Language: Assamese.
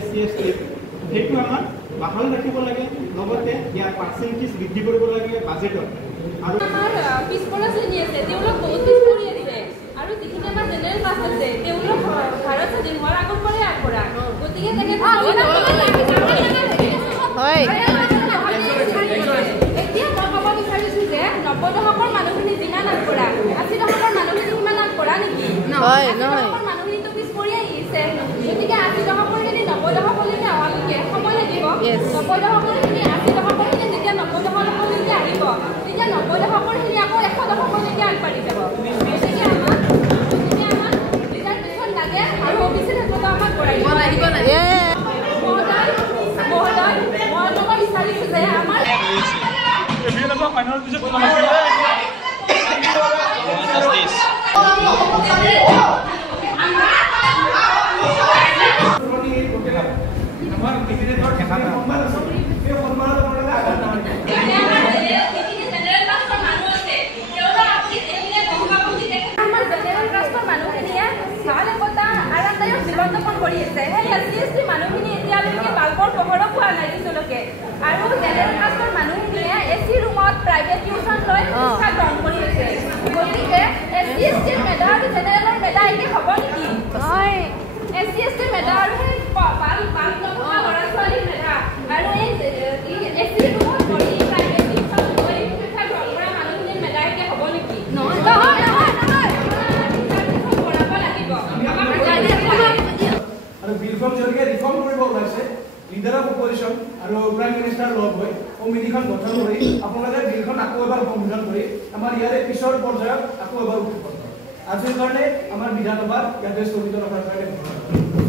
SC ST সেইটো আমাৰ বাহাল ৰাখিব লাগে লগতে ইয়াৰ পাৰ্চেন্টেজ বৃদ্ধি কৰিব লাগে বাজেটত আৰু আমাৰ পিছপৰা শ্ৰেণী আছে তেওঁলোক বহুত পিছ পৰি আছে আৰু যিখিনি আমাৰ জেনেৰেল কাষ্ট আছে তেওঁলোক ভাৰত স্বাধীন হোৱাৰ আগৰ পৰাই আগবঢ়া গতিকে তেখেত হয় এতিয়া মই ক'ব বিচাৰিছোঁ যে 90 দশকৰ মানুহখিনি যিমান আগবঢ়া 80 দশকৰ মানুহখিনি সিমান আগবঢ়া নেকি নহয় নহয় মানুহখিনিতো পিছ পৰি আহিছে গতিকে 80 দশকৰখিনি 90 দশকলৈকে অহালৈকে সময় লাগিব 90 দশকৰখিনি 80 দশকৰখিনি যেতিয়া 90 দশকলৈকে আহিব তেতিয়া 90 দশকৰখিনি আকৌ 100 দশকলৈকে আগবাঢ়ি যাব গতিকে আমাক ৰিজাৰ্ভেশ্যন লাগে আৰু OBC ক্ষেত্ৰতো আমাক বঢ়াই দিব লাগে মহোদয় মই ক'ব বিচাৰিছোঁ যে আমাৰ জীৱনযাপন কৰি আছে সেই SC ST মানুহখিনি এতিয়ালৈকে বাল্বৰ পোহৰো পোৱা নাই কিছুলোকে আৰু জেনেৰেল কাষ্টৰ মানুহখিনিয়ে AC ৰুমত প্ৰাইভেট টিউচন লৈ শিক্ষা গ্ৰহণ কৰি আছে গতিকে SC STৰ মেধা আৰু জেনেৰেলৰ মেধা একে হ'ব নেকি হয় SC STৰ মেধা আৰু সেই ভাল নপঢ়া ল'ৰা ছোৱালীৰ মেধা আৰু এই AC ৰুমত পঢ়ি প্ৰাইভেট টিউচন লৈ শিক্ষা গ্ৰহণ কৰা মানুহখিনিৰ মেধা একে হ'ব নেকি নহয় আৰু বিলখন যদিহে ৰিফৰ্ম কৰিব ওলাইছে লিডাৰ অফ অপজিশ্যন আৰু প্ৰাইম মিনিষ্টাৰ লগ হৈ কমিটিখন গঠন কৰি আপোনালোকে বিলখন আকৌ এবাৰ সংশোধন কৰি আমাৰ ইয়াৰে পিছৰ পৰ্যায়ত আকৌ এবাৰ উত্থাপন কৰে আজিৰ কাৰণে আমাৰ বিধানসভাত ইয়াতে স্থগিত ৰখাৰ কাৰণে